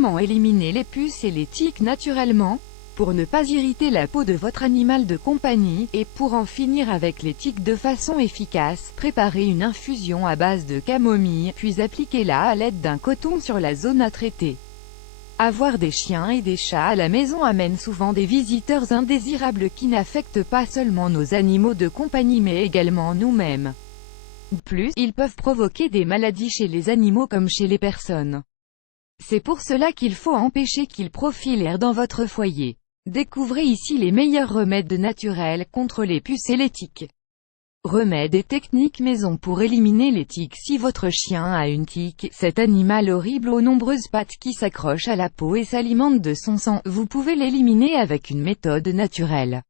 Comment éliminer les puces et les tiques naturellement? Pour ne pas irriter la peau de votre animal de compagnie, et pour en finir avec les tiques de façon efficace, préparez une infusion à base de camomille, puis appliquez-la à l'aide d'un coton sur la zone à traiter. Avoir des chiens et des chats à la maison amène souvent des visiteurs indésirables qui n'affectent pas seulement nos animaux de compagnie mais également nous-mêmes. De plus, ils peuvent provoquer des maladies chez les animaux comme chez les personnes. C'est pour cela qu'il faut empêcher qu'ils profilèrent dans votre foyer. Découvrez ici les meilleurs remèdes naturels contre les puces et les tiques. Remèdes et techniques maison pour éliminer les tiques. Si votre chien a une tique, cet animal horrible aux nombreuses pattes qui s'accrochent à la peau et s'alimente de son sang, vous pouvez l'éliminer avec une méthode naturelle.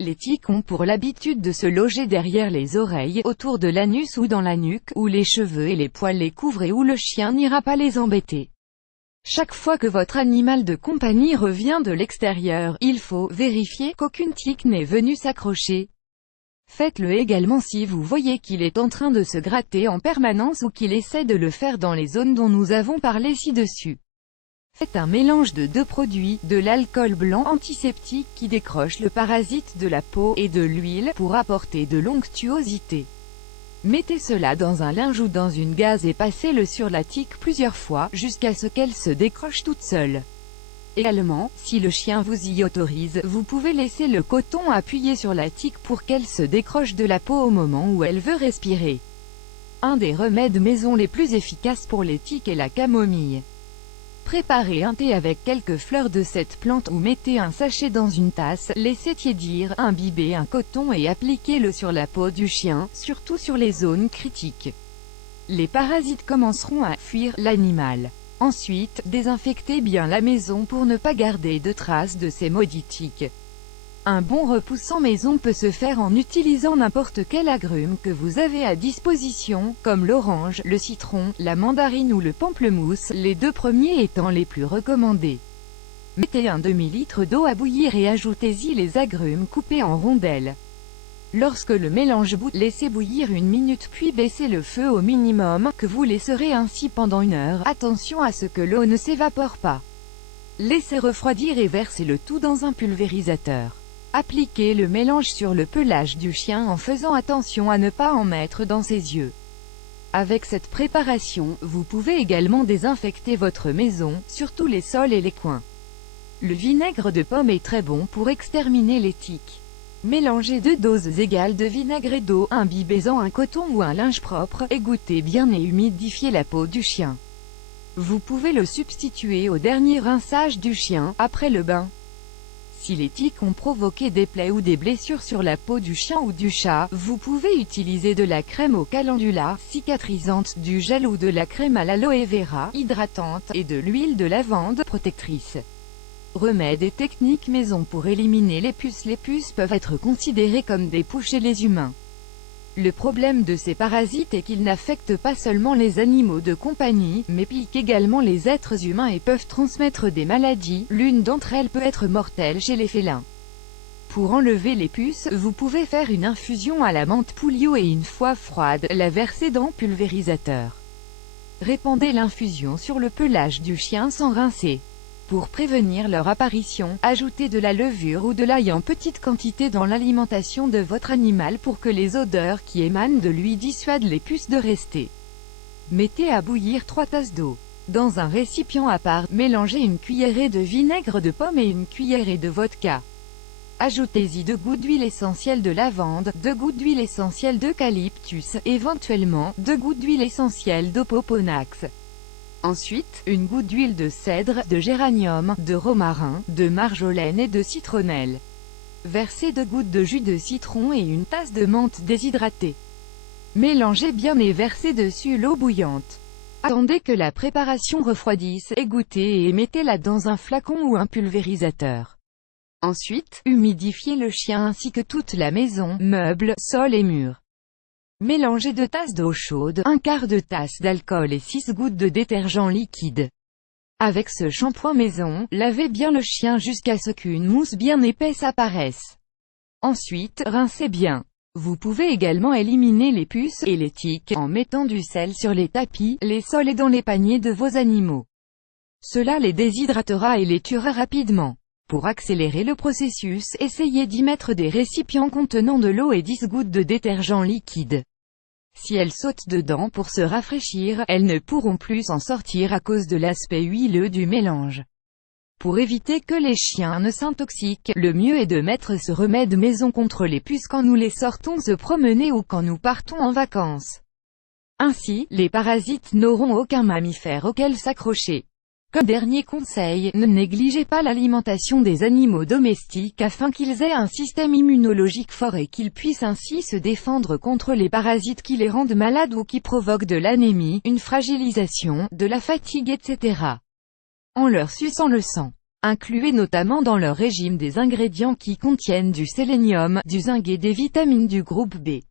Les tiques ont pour l'habitude de se loger derrière les oreilles, autour de l'anus ou dans la nuque, où les cheveux et les poils les couvrent et où le chien n'ira pas les embêter. Chaque fois que votre animal de compagnie revient de l'extérieur, il faut vérifier qu'aucune tique n'est venue s'accrocher. Faites-le également si vous voyez qu'il est en train de se gratter en permanence ou qu'il essaie de le faire dans les zones dont nous avons parlé ci-dessus. Faites un mélange de 2 produits, de l'alcool blanc antiseptique qui décroche le parasite de la peau, et de l'huile, pour apporter de l'onctuosité. Mettez cela dans un linge ou dans une gaze et passez-le sur la tique plusieurs fois, jusqu'à ce qu'elle se décroche toute seule. Également, si le chien vous y autorise, vous pouvez laisser le coton appuyé sur la tique pour qu'elle se décroche de la peau au moment où elle veut respirer. Un des remèdes maison les plus efficaces pour les tiques est la camomille. Préparez un thé avec quelques fleurs de cette plante ou mettez un sachet dans une tasse, laissez tiédir, imbibez un coton et appliquez-le sur la peau du chien, surtout sur les zones critiques. Les parasites commenceront à fuir l'animal. Ensuite, désinfectez bien la maison pour ne pas garder de traces de ces maudits tiques. Un bon repoussant maison peut se faire en utilisant n'importe quel agrume que vous avez à disposition, comme l'orange, le citron, la mandarine ou le pamplemousse, les 2 premiers étant les plus recommandés. Mettez un demi-litre d'eau à bouillir et ajoutez-y les agrumes coupés en rondelles. Lorsque le mélange bout, laissez bouillir 1 minute puis baissez le feu au minimum, que vous laisserez ainsi pendant 1 heure. Attention à ce que l'eau ne s'évapore pas. Laissez refroidir et versez le tout dans un pulvérisateur. Appliquez le mélange sur le pelage du chien en faisant attention à ne pas en mettre dans ses yeux. Avec cette préparation, vous pouvez également désinfecter votre maison, surtout les sols et les coins. Le vinaigre de pomme est très bon pour exterminer les tiques. Mélangez 2 doses égales de vinaigre et d'eau, imbibez-en un coton ou un linge propre, égouttez bien et humidifiez la peau du chien. Vous pouvez le substituer au dernier rinçage du chien, après le bain. Si les tiques ont provoqué des plaies ou des blessures sur la peau du chien ou du chat, vous pouvez utiliser de la crème au calendula, cicatrisante, du gel ou de la crème à l'aloe vera, hydratante, et de l'huile de lavande, protectrice. Remèdes et techniques maison pour éliminer les puces. Les puces peuvent être considérées comme des poux chez les humains. Le problème de ces parasites est qu'ils n'affectent pas seulement les animaux de compagnie, mais piquent également les êtres humains et peuvent transmettre des maladies. L'une d'entre elles peut être mortelle chez les félins. Pour enlever les puces, vous pouvez faire une infusion à la menthe Pouliot et une fois froide, la verser dans un pulvérisateur. Répandez l'infusion sur le pelage du chien sans rincer. Pour prévenir leur apparition, ajoutez de la levure ou de l'ail en petite quantité dans l'alimentation de votre animal pour que les odeurs qui émanent de lui dissuadent les puces de rester. Mettez à bouillir 3 tasses d'eau. Dans un récipient à part, mélangez une cuillerée de vinaigre de pomme et une cuillerée de vodka. Ajoutez-y 2 gouttes d'huile essentielle de lavande, 2 gouttes d'huile essentielle d'eucalyptus, éventuellement 2 gouttes d'huile essentielle d'opoponax. Ensuite, 1 goutte d'huile de cèdre, de géranium, de romarin, de marjolaine et de citronnelle. Versez 2 gouttes de jus de citron et 1 tasse de menthe déshydratée. Mélangez bien et versez dessus l'eau bouillante. Attendez que la préparation refroidisse, égouttez et mettez-la dans un flacon ou un pulvérisateur. Ensuite, humidifiez le chien ainsi que toute la maison, meubles, sol et murs. Mélangez 2 tasses d'eau chaude, 1/4 de tasse d'alcool et 6 gouttes de détergent liquide. Avec ce shampoing maison, lavez bien le chien jusqu'à ce qu'une mousse bien épaisse apparaisse. Ensuite, rincez bien. Vous pouvez également éliminer les puces et les tiques en mettant du sel sur les tapis, les sols et dans les paniers de vos animaux. Cela les déshydratera et les tuera rapidement. Pour accélérer le processus, essayez d'y mettre des récipients contenant de l'eau et 10 gouttes de détergent liquide. Si elles sautent dedans pour se rafraîchir, elles ne pourront plus s'en sortir à cause de l'aspect huileux du mélange. Pour éviter que les chiens ne s'intoxiquent, le mieux est de mettre ce remède maison contre les puces quand nous les sortons se promener ou quand nous partons en vacances. Ainsi, les parasites n'auront aucun mammifère auquel s'accrocher. Comme dernier conseil, ne négligez pas l'alimentation des animaux domestiques afin qu'ils aient un système immunologique fort et qu'ils puissent ainsi se défendre contre les parasites qui les rendent malades ou qui provoquent de l'anémie, une fragilisation, de la fatigue etc. En leur suçant le sang. Incluez notamment dans leur régime des ingrédients qui contiennent du sélénium, du zinc et des vitamines du groupe B.